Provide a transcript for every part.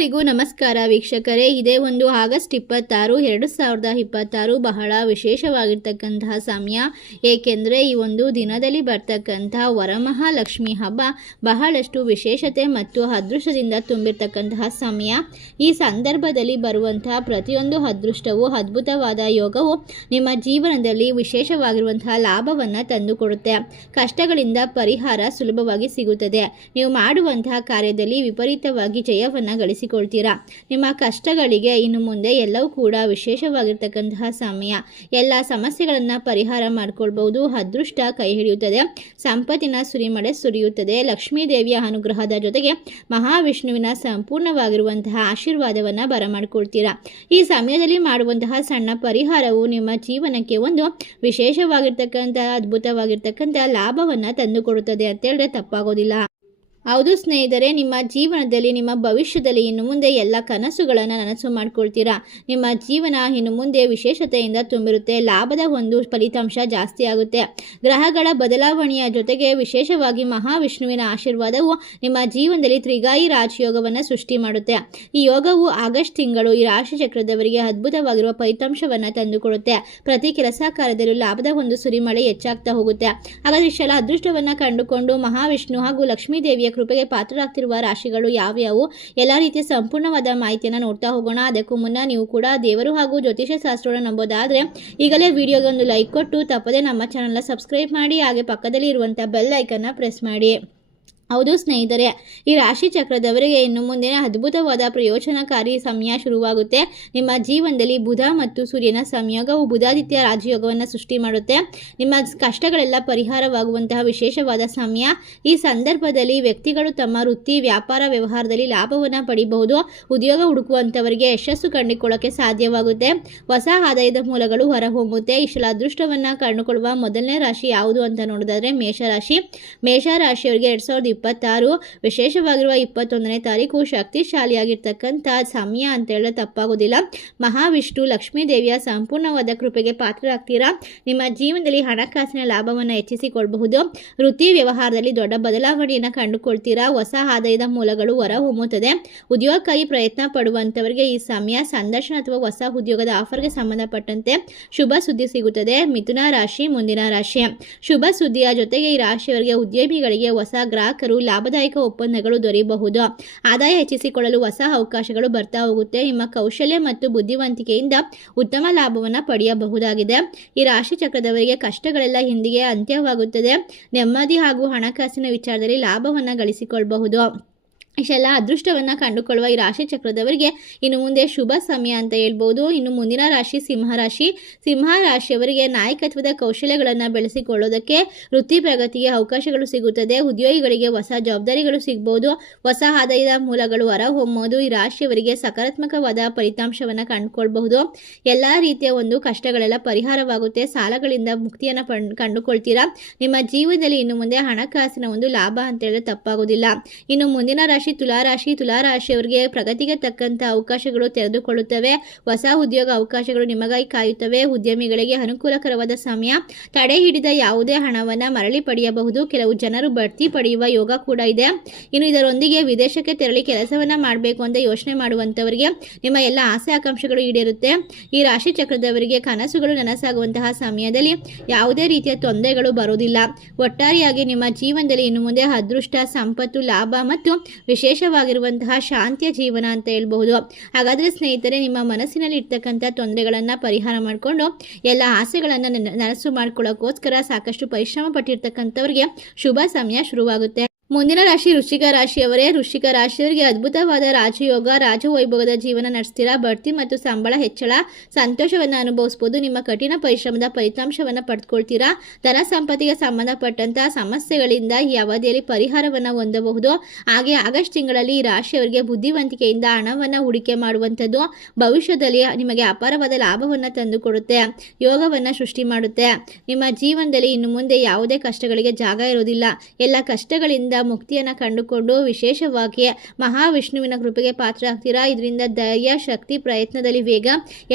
ಎಲ್ಲರಿಗೂ ನಮಸ್ಕಾರ ವೀಕ್ಷಕರೇ. ಇದೇ ಒಂದು ಆಗಸ್ಟ್ 26, 2026 ಬಹಳ ವಿಶೇಷವಾಗಿರ್ತಕ್ಕಂತಹ ಸಮಯ. ಏಕೆಂದರೆ ಈ ಒಂದು ದಿನದಲ್ಲಿ ಬರ್ತಕ್ಕಂತಹ ವರಮಹಾಲಕ್ಷ್ಮಿ ಹಬ್ಬ ಬಹಳಷ್ಟು ವಿಶೇಷತೆ ಮತ್ತು ಅದೃಷ್ಟದಿಂದ ತುಂಬಿರ್ತಕ್ಕಂತಹ ಸಮಯ. ಈ ಸಂದರ್ಭದಲ್ಲಿ ಬರುವಂತಹ ಪ್ರತಿಯೊಂದು ಅದೃಷ್ಟವು ಅದ್ಭುತವಾದ ಯೋಗವು ನಿಮ್ಮ ಜೀವನದಲ್ಲಿ ವಿಶೇಷವಾಗಿರುವಂತಹ ಲಾಭವನ್ನು ತಂದುಕೊಡುತ್ತೆ. ಕಷ್ಟಗಳಿಂದ ಪರಿಹಾರ ಸುಲಭವಾಗಿ ಸಿಗುತ್ತದೆ. ನೀವು ಮಾಡುವಂತಹ ಕಾರ್ಯದಲ್ಲಿ ವಿಪರೀತವಾಗಿ ಜಯವನ್ನು ಗಳಿಸಿಕೊಳ್ತೀರಾ. ನಿಮ್ಮ ಕಷ್ಟಗಳಿಗೆ ಇನ್ನು ಮುಂದೆ ಎಲ್ಲವೂ ಕೂಡ ವಿಶೇಷವಾಗಿರ್ತಕ್ಕಂತಹ ಸಮಯ. ಎಲ್ಲ ಸಮಸ್ಯೆಗಳನ್ನು ಪರಿಹಾರ ಮಾಡಿಕೊಳ್ಬಹುದು. ಅದೃಷ್ಟ ಕೈ ಹಿಡಿಯುತ್ತದೆ. ಸಂಪತ್ತಿನ ಸುರಿಮಳೆ ಸುರಿಯುತ್ತದೆ. ಲಕ್ಷ್ಮೀ ದೇವಿಯ ಅನುಗ್ರಹದ ಜೊತೆಗೆ ಮಹಾವಿಷ್ಣುವಿನ ಸಂಪೂರ್ಣವಾಗಿರುವಂತಹ ಆಶೀರ್ವಾದವನ್ನು ಬರಮಾಡಿಕೊಳ್ತೀರಾ. ಈ ಸಮಯದಲ್ಲಿ ಮಾಡುವಂತಹ ಸಣ್ಣ ಪರಿಹಾರವು ನಿಮ್ಮ ಜೀವನಕ್ಕೆ ಒಂದು ವಿಶೇಷವಾಗಿರ್ತಕ್ಕಂತಹ ಅದ್ಭುತವಾಗಿರ್ತಕ್ಕಂತಹ ಲಾಭವನ್ನು ತಂದುಕೊಡುತ್ತದೆ ಅಂತ ಹೇಳಿದ್ರೆ ತಪ್ಪಾಗೋದಿಲ್ಲ. ಹೌದು ಸ್ನೇಹಿತರೆ, ನಿಮ್ಮ ಜೀವನದಲ್ಲಿ ನಿಮ್ಮ ಭವಿಷ್ಯದಲ್ಲಿ ಇನ್ನು ಮುಂದೆ ಎಲ್ಲ ಕನಸುಗಳನ್ನು ನನಸು ಮಾಡ್ಕೊಳ್ತೀರಾ. ನಿಮ್ಮ ಜೀವನ ಇನ್ನು ಮುಂದೆ ವಿಶೇಷತೆಯಿಂದ ತುಂಬಿರುತ್ತೆ. ಲಾಭದ ಒಂದು ಫಲಿತಾಂಶ ಜಾಸ್ತಿ ಆಗುತ್ತೆ. ಗ್ರಹಗಳ ಬದಲಾವಣೆಯ ಜೊತೆಗೆ ವಿಶೇಷವಾಗಿ ಮಹಾವಿಷ್ಣುವಿನ ಆಶೀರ್ವಾದವು ನಿಮ್ಮ ಜೀವನದಲ್ಲಿ ತ್ರಿಗಾಯಿ ರಾಜಯೋಗವನ್ನು ಸೃಷ್ಟಿ ಮಾಡುತ್ತೆ. ಈ ಯೋಗವು ಆಗಸ್ಟ್ ತಿಂಗಳು ಈ ರಾಶಿ ಚಕ್ರದವರಿಗೆ ಅದ್ಭುತವಾಗಿರುವ ಫಲಿತಾಂಶವನ್ನು ತಂದುಕೊಡುತ್ತೆ. ಪ್ರತಿ ಕೆಲಸ ಕಾರ್ಯದಲ್ಲೂ ಲಾಭದ ಒಂದು ಸುರಿಮಳೆ ಹೆಚ್ಚಾಗ್ತಾ ಹೋಗುತ್ತೆ. ಹಾಗಾದ್ರೆ ಇಷ್ಟೆಲ್ಲ ಅದೃಷ್ಟವನ್ನು ಕಂಡುಕೊಂಡು ಮಹಾವಿಷ್ಣು ಹಾಗೂ ಲಕ್ಷ್ಮೀ ದೇವಿಯ ಕೃಪೆಗೆ ಪಾತ್ರರಾಗ್ತಿರುವ ರಾಶಿಗಳು ಯಾವ್ಯಾವು, ಎಲ್ಲ ರೀತಿಯ ಸಂಪೂರ್ಣವಾದ ಮಾಹಿತಿಯನ್ನು ನೋಡ್ತಾ ಹೋಗೋಣ. ಅದಕ್ಕೂ ಮುನ್ನ ನೀವು ಕೂಡ ದೇವರು ಹಾಗೂ ಜ್ಯೋತಿಷ್ಯ ಶಾಸ್ತ್ರವನ್ನು ನಂಬೋದಾದರೆ ಈಗಲೇ ವಿಡಿಯೋಗೆ ಒಂದು ಲೈಕ್ ಕೊಟ್ಟು ತಪ್ಪದೆ ನಮ್ಮ ಚಾನಲ್ನ ಸಬ್ಸ್ಕ್ರೈಬ್ ಮಾಡಿ, ಹಾಗೆ ಪಕ್ಕದಲ್ಲಿ ಇರುವಂಥ ಬೆಲ್ ಐಕನ್ನ ಪ್ರೆಸ್ ಮಾಡಿ. ಹೌದು ಸ್ನೇಹಿತರೆ, ಈ ರಾಶಿ ಚಕ್ರದವರಿಗೆ ಇನ್ನು ಮುಂದಿನ ಅದ್ಭುತವಾದ ಪ್ರಯೋಜನಕಾರಿ ಸಮಯ ಶುರುವಾಗುತ್ತೆ. ನಿಮ್ಮ ಜೀವನದಲ್ಲಿ ಬುಧ ಮತ್ತು ಸೂರ್ಯನ ಸಂಯೋಗವು ಬುಧಾದಿತ್ಯ ರಾಜಯೋಗವನ್ನು ಸೃಷ್ಟಿ ಮಾಡುತ್ತೆ. ನಿಮ್ಮ ಕಷ್ಟಗಳೆಲ್ಲ ಪರಿಹಾರವಾಗುವಂತಹ ವಿಶೇಷವಾದ ಸಮಯ. ಈ ಸಂದರ್ಭದಲ್ಲಿ ವ್ಯಕ್ತಿಗಳು ತಮ್ಮ ವೃತ್ತಿ ವ್ಯಾಪಾರ ವ್ಯವಹಾರದಲ್ಲಿ ಲಾಭವನ್ನು ಪಡಿಬಹುದು. ಉದ್ಯೋಗ ಹುಡುಕುವಂಥವರಿಗೆ ಯಶಸ್ಸು ಕಂಡುಕೊಳ್ಳೋಕ್ಕೆ ಸಾಧ್ಯವಾಗುತ್ತೆ. ಹೊಸ ಆದಾಯದ ಮೂಲಗಳು ಹೊರಹೊಮ್ಮುತ್ತೆ. ಇಷ್ಟೆಲ್ಲ ಅದೃಷ್ಟವನ್ನು ಕಂಡುಕೊಳ್ಳುವ ಮೊದಲನೇ ರಾಶಿ ಯಾವುದು ಅಂತ ನೋಡೋದಾದ್ರೆ ಮೇಷರಾಶಿ. ಮೇಷರಾಶಿಯವರಿಗೆ 2026 ವಿಶೇಷವಾಗಿರುವ 21ನೇ ತಾರೀಕು ಶಕ್ತಿಶಾಲಿಯಾಗಿರ್ತಕ್ಕಂಥ ಸಮಯ ಅಂತ ಹೇಳಿದ್ರೆ ತಪ್ಪಾಗೋದಿಲ್ಲ. ಮಹಾವಿಷ್ಣು ಲಕ್ಷ್ಮೀ ದೇವಿಯ ಸಂಪೂರ್ಣವಾದ ಕೃಪೆಗೆ ಪಾತ್ರರಾಗ್ತೀರಾ. ನಿಮ್ಮ ಜೀವನದಲ್ಲಿ ಹಣಕಾಸಿನ ಲಾಭವನ್ನು ಹೆಚ್ಚಿಸಿಕೊಳ್ಳಬಹುದು. ವೃತ್ತಿ ವ್ಯವಹಾರದಲ್ಲಿ ದೊಡ್ಡ ಬದಲಾವಣೆಯನ್ನು ಕಂಡುಕೊಳ್ತೀರಾ. ಹೊಸ ಆದಾಯದ ಮೂಲಗಳು ಹೊರಹೊಮ್ಮುತ್ತದೆ. ಉದ್ಯೋಗಕ್ಕಾಗಿ ಪ್ರಯತ್ನ ಪಡುವಂಥವರಿಗೆ ಈ ಸಮಯ ಸಂದರ್ಶನ ಅಥವಾ ಹೊಸ ಉದ್ಯೋಗದ ಆಫರ್ಗೆ ಸಂಬಂಧಪಟ್ಟಂತೆ ಶುಭ ಸುದ್ದಿ ಸಿಗುತ್ತದೆ. ಮಿಥುನ ರಾಶಿ ಮುಂದಿನ ರಾಶಿ. ಶುಭ ಸುದ್ದಿಯ ಜೊತೆಗೆ ಈ ರಾಶಿಯವರಿಗೆ ಉದ್ಯಮಿಗಳಿಗೆ ಹೊಸ ಗ್ರಾಹಕರು ಲಾಭದಾಯಕ ಒಪ್ಪಂದಗಳು ದೊರೆಯಬಹುದು. ಆದಾಯ ಹೆಚ್ಚಿಸಿಕೊಳ್ಳಲು ಹೊಸ ಅವಕಾಶಗಳು ಬರ್ತಾ ಹೋಗುತ್ತೆ. ನಿಮ್ಮ ಕೌಶಲ್ಯ ಮತ್ತು ಬುದ್ಧಿವಂತಿಕೆಯಿಂದ ಉತ್ತಮ ಲಾಭವನ್ನು ಪಡೆಯಬಹುದಾಗಿದೆ. ಈ ರಾಶಿ ಚಕ್ರದವರಿಗೆ ಕಷ್ಟಗಳೆಲ್ಲ ಹಿಂದಿಗೆ ಅಂತ್ಯವಾಗುತ್ತದೆ. ನೆಮ್ಮದಿ ಹಾಗೂ ಹಣಕಾಸಿನ ವಿಚಾರದಲ್ಲಿ ಲಾಭವನ್ನು ಗಳಿಸಿಕೊಳ್ಳಬಹುದು. ಇಷ್ಟೆಲ್ಲ ಅದೃಷ್ಟವನ್ನು ಕಂಡುಕೊಳ್ಳುವ ಈ ರಾಶಿ ಚಕ್ರದವರಿಗೆ ಇನ್ನು ಮುಂದೆ ಶುಭ ಸಮಯ ಅಂತ ಹೇಳ್ಬೋದು. ಇನ್ನು ಮುಂದಿನ ರಾಶಿ ಸಿಂಹರಾಶಿ. ಸಿಂಹರಾಶಿಯವರಿಗೆ ನಾಯಕತ್ವದ ಕೌಶಲ್ಯಗಳನ್ನು ಬೆಳೆಸಿಕೊಳ್ಳೋದಕ್ಕೆ ವೃತ್ತಿ ಪ್ರಗತಿಗೆ ಅವಕಾಶಗಳು ಸಿಗುತ್ತದೆ. ಉದ್ಯೋಗಿಗಳಿಗೆ ಹೊಸ ಜವಾಬ್ದಾರಿಗಳು ಸಿಗ್ಬೋದು. ಹೊಸ ಆದಾಯದ ಮೂಲಗಳು ಹೊರಹೊಮ್ಮೋದು. ಈ ರಾಶಿಯವರಿಗೆ ಸಕಾರಾತ್ಮಕವಾದ ಫಲಿತಾಂಶವನ್ನು ಕಂಡುಕೊಳ್ಬಹುದು. ಎಲ್ಲ ರೀತಿಯ ಒಂದು ಕಷ್ಟಗಳೆಲ್ಲ ಪರಿಹಾರವಾಗುತ್ತೆ. ಸಾಲಗಳಿಂದ ಮುಕ್ತಿಯನ್ನು ಕಂಡುಕೊಳ್ತೀರಾ. ನಿಮ್ಮ ಜೀವನದಲ್ಲಿ ಇನ್ನು ಮುಂದೆ ಹಣಕಾಸಿನ ಒಂದು ಲಾಭ ಅಂತ ಹೇಳಿದ್ರೆ ತಪ್ಪಾಗೋದಿಲ್ಲ. ಇನ್ನು ಮುಂದಿನ ರಾಶಿ ತುಲಾರಾಶಿ. ತುಲಾರಾಶಿಯವರಿಗೆ ಪ್ರಗತಿಗೆ ತಕ್ಕಂಥ ಅವಕಾಶಗಳು ತೆರೆದುಕೊಳ್ಳುತ್ತವೆ. ಹೊಸ ಉದ್ಯೋಗ ಅವಕಾಶಗಳು ನಿಮಗಾಗಿ ಕಾಯುತ್ತವೆ. ಉದ್ಯಮಿಗಳಿಗೆ ಅನುಕೂಲಕರವಾದ ಸಮಯ. ತಡೆ ಹಿಡಿದ ಯಾವುದೇ ಹಣವನ್ನು ಮರಳಿ ಪಡೆಯಬಹುದು. ಕೆಲವು ಜನರು ಬಡ್ತಿ ಪಡೆಯುವ ಯೋಗ ಕೂಡ ಇದೆ. ಇನ್ನು ಇದರೊಂದಿಗೆ ವಿದೇಶಕ್ಕೆ ತೆರಳಿ ಕೆಲಸವನ್ನು ಮಾಡಬೇಕು ಅಂತ ಯೋಚನೆ ಮಾಡುವಂಥವರಿಗೆ ನಿಮ್ಮ ಎಲ್ಲ ಆಸೆ ಆಕಾಂಕ್ಷೆಗಳು ಈಡೇರುತ್ತೆ. ಈ ರಾಶಿ ಚಕ್ರದವರಿಗೆ ಕನಸುಗಳು ನನಸಾಗುವಂತಹ ಸಮಯದಲ್ಲಿ ಯಾವುದೇ ರೀತಿಯ ತೊಂದರೆಗಳು ಬರೋದಿಲ್ಲ. ಒಟ್ಟಾರೆಯಾಗಿ ನಿಮ್ಮ ಜೀವನದಲ್ಲಿ ಇನ್ನು ಮುಂದೆ ಅದೃಷ್ಟ, ಸಂಪತ್ತು, ಲಾಭ ಮತ್ತು ವಿಶೇಷವಾಗಿರುವಂತಹ ಶಾಂತಿಯ ಜೀವನ ಅಂತ ಹೇಳ್ಬಹುದು. ಹಾಗಾದರೆ ಸ್ನೇಹಿತರೆ, ನಿಮ್ಮ ಮನಸ್ಸಿನಲ್ಲಿ ಇರ್ತಕ್ಕಂಥ ತೊಂದರೆಗಳನ್ನು ಪರಿಹಾರ ಮಾಡಿಕೊಂಡು ಎಲ್ಲ ಆಸೆಗಳನ್ನು ನನಸು ಮಾಡ್ಕೊಳ್ಳೋಕ್ಕೋಸ್ಕರ ಸಾಕಷ್ಟು ಪರಿಶ್ರಮ ಪಟ್ಟಿರ್ತಕ್ಕಂಥವ್ರಿಗೆ ಶುಭ ಸಮಯ ಶುರುವಾಗುತ್ತೆ. ಮುಂದಿನ ರಾಶಿ ವೃಶ್ಚಿಕ ರಾಶಿಯವರೇ. ವೃಶ್ಚಿಕ ರಾಶಿಯವರಿಗೆ ಅದ್ಭುತವಾದ ರಾಜಯೋಗ, ರಾಜವೈಭವದ ಜೀವನ ನಡೆಸ್ತೀರಾ. ಬಡ್ತಿ ಮತ್ತು ಸಂಬಳ ಹೆಚ್ಚಳ, ಸಂತೋಷವನ್ನು ಅನುಭವಿಸಬಹುದು. ನಿಮ್ಮ ಕಠಿಣ ಪರಿಶ್ರಮದ ಫಲಿತಾಂಶವನ್ನು ಪಡೆದುಕೊಳ್ತೀರಾ. ಧನ ಸಂಪತ್ತಿಗೆ ಸಂಬಂಧಪಟ್ಟಂತಹ ಸಮಸ್ಯೆಗಳಿಂದ ಈ ಅವಧಿಯಲ್ಲಿ ಪರಿಹಾರವನ್ನು ಹೊಂದಬಹುದು. ಹಾಗೆ ಆಗಸ್ಟ್ ತಿಂಗಳಲ್ಲಿ ಈ ರಾಶಿಯವರಿಗೆ ಬುದ್ಧಿವಂತಿಕೆಯಿಂದ ಹಣವನ್ನು ಹೂಡಿಕೆ ಮಾಡುವಂಥದ್ದು ಭವಿಷ್ಯದಲ್ಲಿ ನಿಮಗೆ ಅಪಾರವಾದ ಲಾಭವನ್ನು ತಂದುಕೊಡುತ್ತೆ. ಯೋಗವನ್ನು ಸೃಷ್ಟಿ ಮಾಡುತ್ತೆ. ನಿಮ್ಮ ಜೀವನದಲ್ಲಿ ಇನ್ನು ಮುಂದೆ ಯಾವುದೇ ಕಷ್ಟಗಳಿಗೆ ಜಾಗ ಇರೋದಿಲ್ಲ. ಎಲ್ಲ ಕಷ್ಟಗಳಿಂದ ಮುಕ್ತಿಯನ್ನು ಕಂಡುಕೊಂಡು ವಿಶೇಷವಾಗಿ ಮಹಾವಿಷ್ಣುವಿನ ಕೃಪೆಗೆ ಪಾತ್ರ ಆಗ್ತೀರಾ. ಇದರಿಂದ ಧೈರ್ಯ, ಶಕ್ತಿ, ಪ್ರಯತ್ನದಲ್ಲಿ ವೇಗ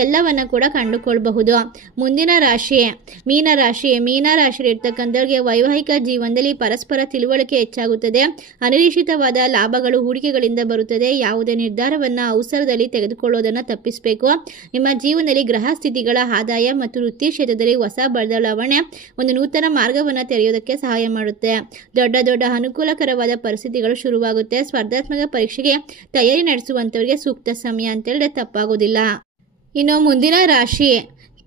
ಎಲ್ಲವನ್ನ ಕೂಡ ಕಂಡುಕೊಳ್ಳಬಹುದು. ಮುಂದಿನ ರಾಶಿ ಮೀನರಾಶಿ. ಮೀನರಾಶಿಯಲ್ಲಿ ಇರ್ತಕ್ಕಂಥವ್ರಿಗೆ ವೈವಾಹಿಕ ಜೀವನದಲ್ಲಿ ಪರಸ್ಪರ ತಿಳುವಳಿಕೆ ಹೆಚ್ಚಾಗುತ್ತದೆ. ಅನಿರೀಕ್ಷಿತವಾದ ಲಾಭಗಳು ಹೂಡಿಕೆಗಳಿಂದ ಬರುತ್ತದೆ. ಯಾವುದೇ ನಿರ್ಧಾರವನ್ನು ಅವಸರದಲ್ಲಿ ತೆಗೆದುಕೊಳ್ಳೋದನ್ನು ತಪ್ಪಿಸಬೇಕು. ನಿಮ್ಮ ಜೀವನದಲ್ಲಿ ಗ್ರಹ ಸ್ಥಿತಿಗಳ ಆದಾಯ ಮತ್ತು ವೃತ್ತಿ ಕ್ಷೇತ್ರದಲ್ಲಿ ಹೊಸ ಬದಲಾವಣೆ ಒಂದು ನೂತನ ಮಾರ್ಗವನ್ನು ತೆರೆಯೋದಕ್ಕೆ ಸಹಾಯ ಮಾಡುತ್ತೆ. ದೊಡ್ಡ ದೊಡ್ಡ ಅನುಕೂಲಕರವಾದ ಪರಿಸ್ಥಿತಿಗಳು ಶುರುವಾಗುತ್ತೆ. ಸ್ಪರ್ಧಾತ್ಮಕ ಪರೀಕ್ಷೆಗೆ ತಯಾರಿ ನಡೆಸುವಂಥವರಿಗೆ ಸೂಕ್ತ ಸಮಯ ಅಂತ ಹೇಳಿದ್ರೆ ತಪ್ಪಾಗೋದಿಲ್ಲ. ಇನ್ನು ಮುಂದಿನ ರಾಶಿ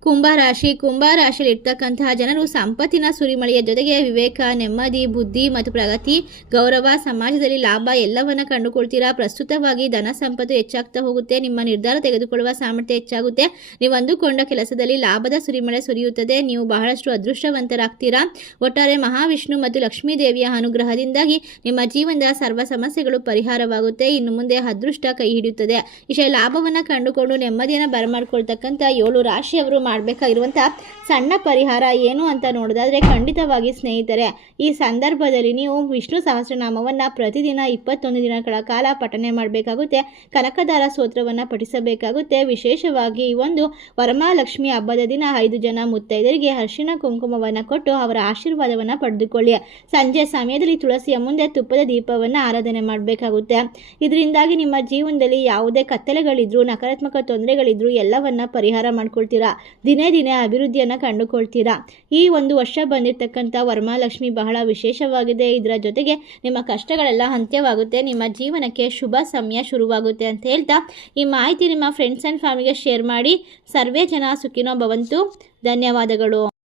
ಕುಂಭರಾಶಿ. ಕುಂಭರಾಶಿಯಲ್ಲಿ ಇರ್ತಕ್ಕಂತಹ ಜನರು ಸಂಪತ್ತಿನ ಸುರಿಮಳೆಯ ಜೊತೆಗೆ ವಿವೇಕ, ನೆಮ್ಮದಿ, ಬುದ್ಧಿ ಮತ್ತು ಪ್ರಗತಿ, ಗೌರವ, ಸಮಾಜದಲ್ಲಿ ಲಾಭ ಎಲ್ಲವನ್ನ ಕಂಡುಕೊಳ್ತೀರಾ. ಪ್ರಸ್ತುತವಾಗಿ ಧನ ಸಂಪತ್ತು ಹೆಚ್ಚಾಗ್ತಾ ಹೋಗುತ್ತೆ. ನಿಮ್ಮ ನಿರ್ಧಾರ ತೆಗೆದುಕೊಳ್ಳುವ ಸಾಮರ್ಥ್ಯ ಹೆಚ್ಚಾಗುತ್ತೆ. ನೀವು ಅಂದುಕೊಂಡ ಕೆಲಸದಲ್ಲಿ ಲಾಭದ ಸುರಿಮಳೆ ಸುರಿಯುತ್ತದೆ. ನೀವು ಬಹಳಷ್ಟು ಅದೃಷ್ಟವಂತರಾಗ್ತೀರಾ. ಒಟ್ಟಾರೆ ಮಹಾವಿಷ್ಣು ಮತ್ತು ಲಕ್ಷ್ಮೀ ದೇವಿಯ ಅನುಗ್ರಹದಿಂದಾಗಿ ನಿಮ್ಮ ಜೀವನದ ಸರ್ವ ಸಮಸ್ಯೆಗಳು ಪರಿಹಾರವಾಗುತ್ತೆ. ಇನ್ನು ಮುಂದೆ ಅದೃಷ್ಟ ಕೈ ಹಿಡಿಯುತ್ತದೆ. ಇಷ್ಟೇ ಲಾಭವನ್ನು ಕಂಡುಕೊಂಡು ನೆಮ್ಮದಿಯನ್ನು ಬರಮಾಡ್ಕೊಳ್ತಕ್ಕಂಥ 7 ರಾಶಿಯವರು ಮಾಡಬೇಕಾಗಿರುವಂಥ ಸಣ್ಣ ಪರಿಹಾರ ಏನು ಅಂತ ನೋಡೋದಾದರೆ, ಖಂಡಿತವಾಗಿ ಸ್ನೇಹಿತರೆ, ಈ ಸಂದರ್ಭದಲ್ಲಿ ನೀವು ವಿಷ್ಣು ಸಹಸ್ರನಾಮವನ್ನು ಪ್ರತಿದಿನ 21 ದಿನಗಳ ಕಾಲ ಪಠನೆ ಮಾಡಬೇಕಾಗುತ್ತೆ. ಕನಕದಾರ ಸ್ತೋತ್ರವನ್ನು ಪಠಿಸಬೇಕಾಗುತ್ತೆ. ವಿಶೇಷವಾಗಿ ಈ ಒಂದು ವರಮಹಾಲಕ್ಷ್ಮಿ ಹಬ್ಬದ ದಿನ 5 ಜನ ಮುತ್ತೈದರಿಗೆ ಅರಿಶಿಣ ಕುಂಕುಮವನ್ನು ಕೊಟ್ಟು ಅವರ ಆಶೀರ್ವಾದವನ್ನು ಪಡೆದುಕೊಳ್ಳಿ. ಸಂಜೆ ಸಮಯದಲ್ಲಿ ತುಳಸಿಯ ಮುಂದೆ ತುಪ್ಪದ ದೀಪವನ್ನು ಆರಾಧನೆ ಮಾಡಬೇಕಾಗುತ್ತೆ. ಇದರಿಂದಾಗಿ ನಿಮ್ಮ ಜೀವನದಲ್ಲಿ ಯಾವುದೇ ಕತ್ತಲೆಗಳಿದ್ರು, ನಕಾರಾತ್ಮಕ ತೊಂದರೆಗಳಿದ್ರು ಎಲ್ಲವನ್ನ ಪರಿಹಾರ ಮಾಡ್ಕೊಳ್ತೀರಾ. ದಿನೇ ದಿನೇ ಅಭಿವೃದ್ಧಿಯನ್ನು ಕಂಡುಕೊಳ್ತೀರಾ. ಈ ಒಂದು ವರ್ಷ ಬಂದಿರತಕ್ಕಂಥ ವರಮಹಾಲಕ್ಷ್ಮಿ ಬಹಳ ವಿಶೇಷವಾಗಿದೆ. ಇದರ ಜೊತೆಗೆ ನಿಮ್ಮ ಕಷ್ಟಗಳೆಲ್ಲ ಅಂತ್ಯವಾಗುತ್ತೆ. ನಿಮ್ಮ ಜೀವನಕ್ಕೆ ಶುಭ ಸಮಯ ಶುರುವಾಗುತ್ತೆ ಅಂತ ಹೇಳ್ತಾ ಈ ಮಾಹಿತಿ ನಿಮ್ಮ ಫ್ರೆಂಡ್ಸ್ ಆ್ಯಂಡ್ ಫ್ಯಾಮಿಲಿಗೆ ಶೇರ್ ಮಾಡಿ. ಸರ್ವೇ ಜನ ಸುಖಿನೋ ಭವಂತು. ಧನ್ಯವಾದಗಳು.